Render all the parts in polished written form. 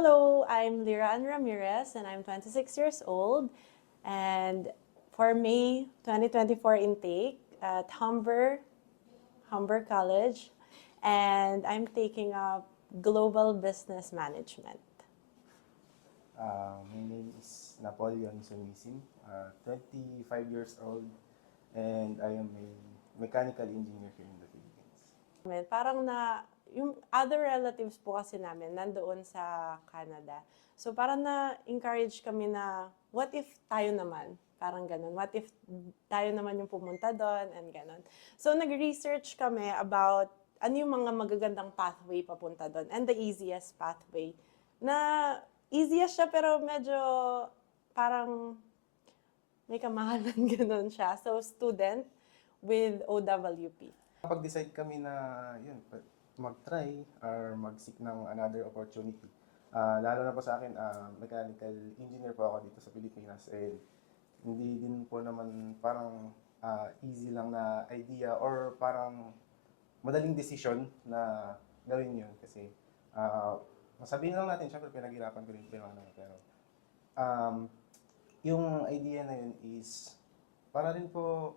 Hello, I'm Lira Ann Ramirez and I'm 26 years old. And for May 2024 intake at Humber College, and I'm taking up Global Business Management. My name is Napoleon Sumisim, 25 years old, and I am a mechanical engineer here in the Philippines. Parang yung other relatives po kasi namin nandoon sa Canada. So parang na-encourage kami na, what if tayo naman? Parang ganun. What if tayo naman yung pumunta doon and ganun. So nag-research kami about ano yung mga magagandang pathway papunta doon and the easiest pathway. Na easiest siya pero medyo parang may kamahalan ganun siya. So student with OWP. Kapag-decide kami na yun, mag-try or mag-seek ng another opportunity, lalo na po sa akin, mechanical engineer po ako dito sa Pilipinas, and hindi din po naman parang easy lang na idea or parang madaling decision na gawin yun kasi masabihin lang natin, syempre pinaghirapan ko rin po yung ano, pero yung idea na yun is para rin po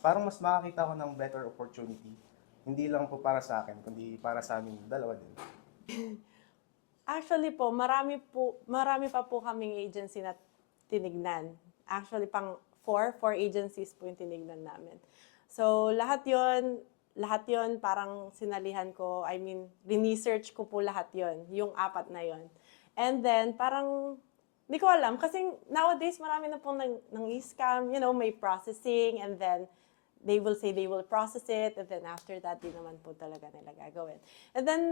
parang mas makakita ko ng better opportunity. Hindi lang po para sa akin, kundi para sa amin dalawa din. Actually po, marami pa po kaming agency na tinignan. Actually, four agencies po yung tinignan namin. So, lahat yon parang sinalihan ko, research ko po lahat yon, yung 4 na yon. And then, parang, hindi ko alam, kasi nowadays marami na pong nang-scam, may processing, and then, they will say they will process it, and then after that, di naman po talaga nila gagawin. And then,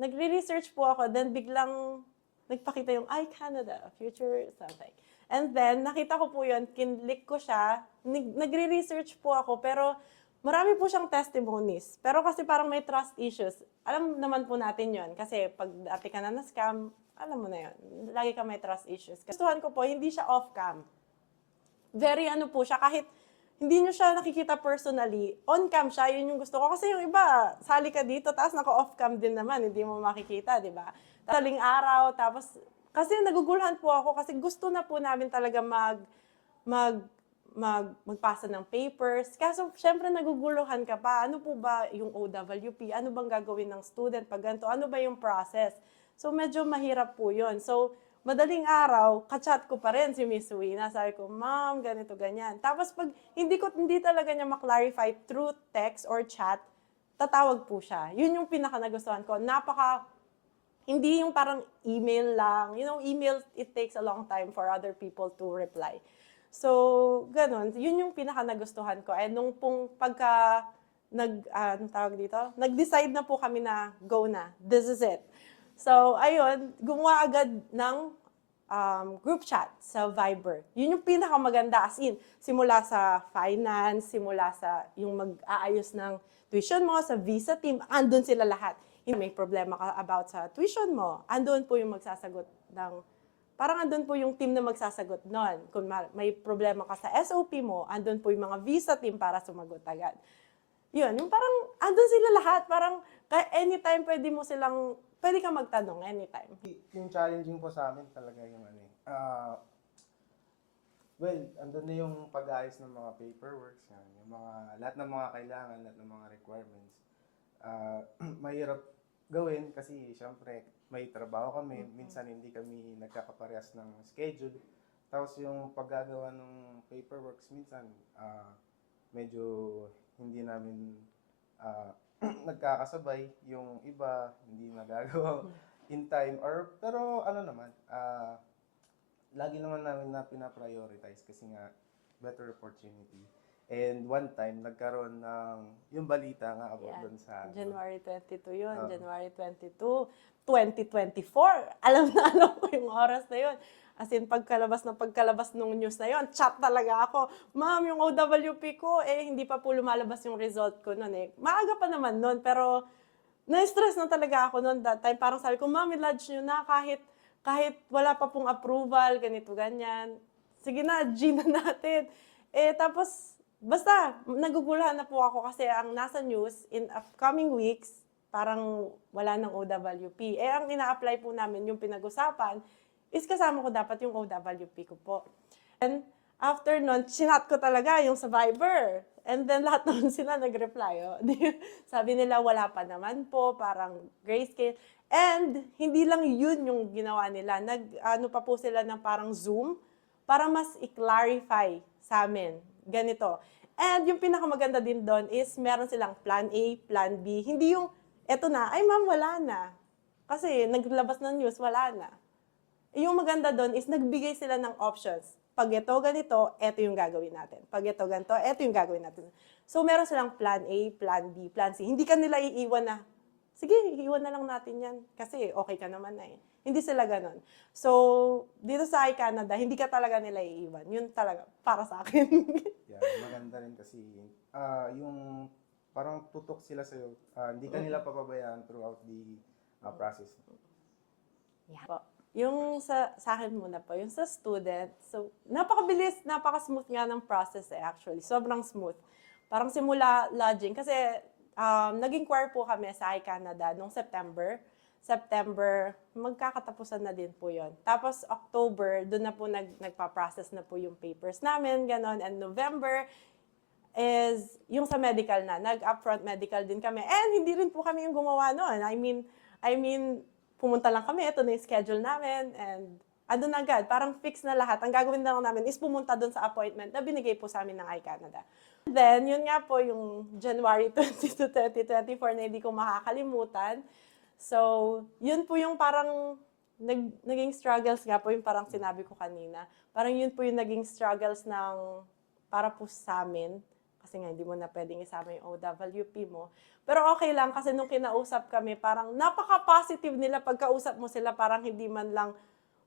nagre-research po ako, then biglang nagpakita yung, Canada, future something. And then, nakita ko po yun, kinlik ko siya, nagre-research po ako, pero marami po siyang testimonies. Pero kasi parang may trust issues. Alam naman po natin yon kasi pag dati ka na na-scam, alam mo na yun, lagi ka may trust issues. Gustuhan ko po, hindi siya off-cam. Very po siya, kahit hindi nyo siya nakikita personally, on-cam siya, yun yung gusto ko. Kasi yung iba, sali ka dito, tapos naka-off-cam din naman, hindi mo makikita, di ba? Taling araw, tapos, kasi naguguluhan po ako, kasi gusto na po namin talaga magpasa ng papers. Kaso, syempre, naguguluhan ka pa. Ano po ba yung OWP? Ano bang gagawin ng student pag ganito? Ano ba yung process? So, medyo mahirap po yun. So, madaling araw, kachat ko pa rin si Miss Wina. Sabi ko, ma'am, ganito, ganyan. Tapos pag hindi talaga niya maklarify through text or chat, tatawag po siya. Yun yung pinaka nagustuhan ko. Hindi yung parang email lang. Email, it takes a long time for other people to reply. So, ganun. Yun yung pinaka nagustuhan ko. And nung pagka nag-decide na po kami na go na. This is it. So, ayun, gumawa agad ng group chat sa Viber. Yun yung pinakamaganda, as in, simula sa finance, simula sa yung mag-aayos ng tuition mo, sa visa team, andun sila lahat. May problema ka about sa tuition mo, andun po yung magsasagot parang andun po yung team na magsasagot nun. Kung may problema ka sa SOP mo, andun po yung mga visa team para sumagot agad. Yun, yung parang andun sila lahat, parang anytime pwede ka magtanong anytime. Yung challenging po sa amin talaga yung andun na yung pag-aayos ng mga paperworks, yung lahat ng mga kailangan, lahat ng mga requirements. Mahirap gawin kasi syempre may trabaho kami, minsan hindi kami nagkakaparehas ng schedule. Tapos yung paggagawa ng paperworks minsan medyo hindi namin nagkakasabay, yung iba hindi nagagawa in time pero lagi naman namin na pina-prioritize kasi nga better opportunity. And one time, nagkaroon ng yung balita nga about doon sa January 22 yun, January 22, 2024. Alam ko yung oras na yun. As in, pagkalabas nung news na yun, chat talaga ako. Ma'am, yung OWP ko, hindi pa po lumalabas yung result ko nun eh. Maaga pa naman nun, pero na-stress na talaga ako nun that time. Parang sabi ko, ma'am, i-lodge nyo na kahit wala pa pong approval, ganito, ganyan. Sige na, G na natin. Tapos, basta, naguguluhan na po ako kasi ang nasa news in upcoming weeks, parang wala ng OWP. Eh, ang ina-apply po namin, yung pinag-usapan, is kasama ko dapat yung OWP ko po. And after nun, chinat ko talaga yung sa Viber. And then lahat naman sila nag-reply. Oh. Sabi nila, wala pa naman po, parang grayscale. And hindi lang yun yung ginawa nila. Ano pa po sila ng parang Zoom para mas i-clarify sa amin. Ganito. And yung pinakamaganda din doon is meron silang plan A, plan B. Hindi yung, eto na, ay ma'am, wala na. Kasi naglabas ng news, wala na. Yung maganda doon is nagbigay sila ng options. Pag ito ganito, ito yung gagawin natin. Pag ito ganito, ito yung gagawin natin. So meron silang plan A, plan B, plan C. Hindi ka nila iiwan na, sige, iiwan na lang natin yan. Kasi okay ka naman na eh. Hindi sila ganon. So, dito sa iCanada, hindi ka talaga nila iiwan. Yun talaga, para sa akin. Yeah, maganda rin kasi yung parang tutok sila sa'yo. Hindi ka nila papabayaan throughout the process. Yeah. Po. Yung sa akin muna po, yung sa student, so napakabilis, napaka-smooth nga ng process eh actually. Sobrang smooth. Parang simula lodging. Kasi naging choir po kami sa iCanada noong September. Magkakatapusan na din po yon. Tapos October, doon na po nagpa-process na po yung papers namin, ganon. And November is yung sa medical na. Nag-upfront medical din kami. And hindi rin po kami yung gumawa noon. I mean, pumunta lang kami, ito na yung schedule namin, and andun agad, parang fix na lahat. Ang gagawin na lang namin is pumunta dun sa appointment na binigay po sa amin ng iCanada. Then, yun nga po yung January 22, 2024 na hindi ko makakalimutan. So, yun po yung parang naging struggles nga po, yung parang sinabi ko kanina. Parang yun po yung naging struggles para po sa amin. Kasi nga, hindi mo na pwedeng isama yung OWP mo. Pero okay lang kasi nung kinausap kami, parang napaka-positive nila pagkausap mo sila, parang hindi man lang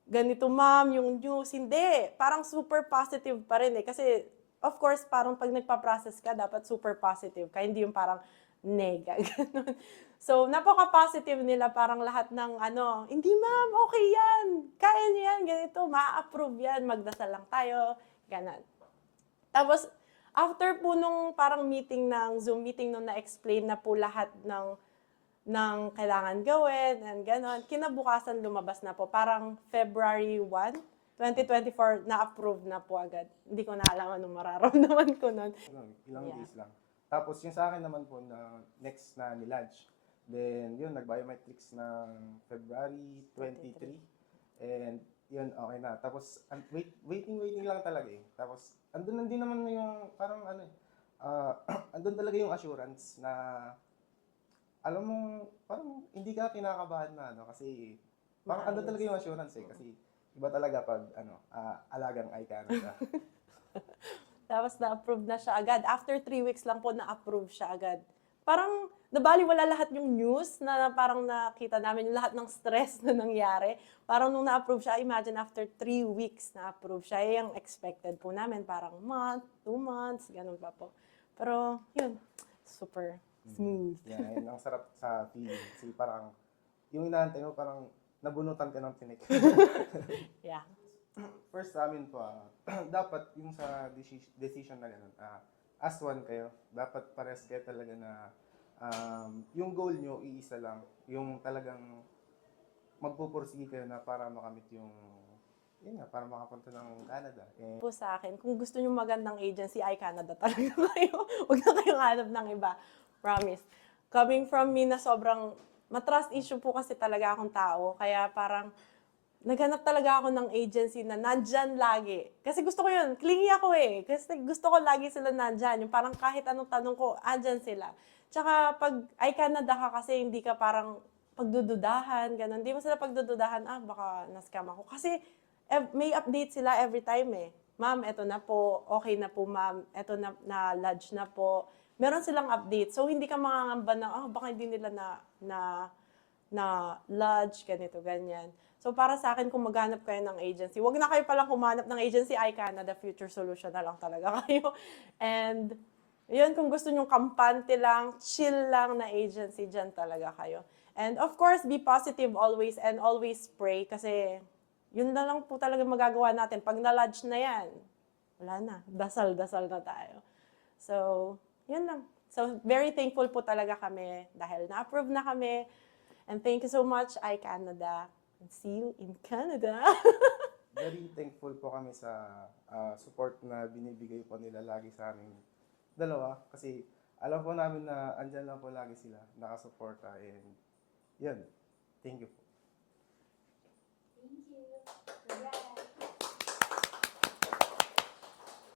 ganito ma'am, yung news, hindi. Parang super positive pa rin eh. Kasi of course, parang pag nagpa-process ka, dapat super positive ka, hindi yung parang nega. Ganun. So, napaka-positive nila, parang lahat ng hindi ma'am, okay yan, kaya niyo yan, ganito, ma-approve yan, magdasal lang tayo, ganun. Tapos, after po nung parang meeting ng Zoom meeting nung na-explain na po lahat ng kailangan gawin and gano'n, kinabukasan lumabas na po. Parang February 1, 2024, na-approve na po agad. Hindi ko na alam anong mararamdaman ko nun. Ilang days lang. Tapos yung sa akin naman po na next na ni-lodge. Then yun, nag-biometrics ng February 23. And yun, okay na. Tapos waiting lang talaga eh. Tapos andun din naman yung parang andun talaga yung assurance na alam mo, parang hindi ka kinakabahan na kasi parang andun talaga yung assurance eh. Kasi iba talaga pag alagang iCanada. Tapos na-approve na siya agad. After 3 weeks lang po, na-approve siya agad. Parang nabaliwala lahat yung news na parang nakita namin yung lahat ng stress na nangyari. Parang nung na-approve siya, imagine after 3 weeks na-approve siya. Yung expected po namin, parang month, 2 months, ganun pa po. Pero yun, super smooth. Yeah, yun ang sarap sa feeling. Kasi parang, yung inaantay mo, parang nabunutan ka ng tinik. Yeah. First sa amin po, dapat yung sa decision na gano'n, as one kayo, dapat pares kayo talaga na yung goal nyo, iisa lang. Yung talagang magpupursige kayo na para makamit para makapunta ng Canada. Po sa akin, kung gusto nyo magandang agency, iCanada talaga kayo. Huwag na kayong hanap ng iba. Promise. Coming from me na sobrang matrust issue po kasi talaga akong tao. Kaya parang naghanap talaga ako ng agency na nandyan lagi. Kasi gusto ko yun. Clingy ako eh. Kasi gusto ko lagi sila nandyan. Yung parang kahit anong tanong ko, andyan sila. Tsaka pag iCanada ka kasi hindi ka parang pagdududahan, ganun. Hindi mo sila pagdududahan, baka na-scam ako. Kasi may update sila every time eh. Ma'am, eto na po. Okay na po, ma'am. Eto na-lodge na po. Meron silang update. So, hindi ka mangangamba na, baka hindi nila na lodge, ganito, ganyan. So, para sa akin, kung maghanap kayo ng agency, wag na kayo palang humanap ng agency, iCanada, future solution na lang talaga kayo. And, yun, kung gusto nyong kampante lang, chill lang na agency, dyan talaga kayo. And, of course, be positive always and always pray kasi yun na lang po talaga magagawa natin. Pag na-lodge na yan, wala na. Dasal-dasal na tayo. So, yun lang. So, very thankful po talaga kami dahil na-approve na kami. And thank you so much, iCanada. And see you in Canada. Very thankful po kami sa support na binibigay po nila lagi sa amin dalawa. Kasi alam po namin na andyan lang po lagi sila, nakasuporta. And yun, thank you po. Thank you. Congrats.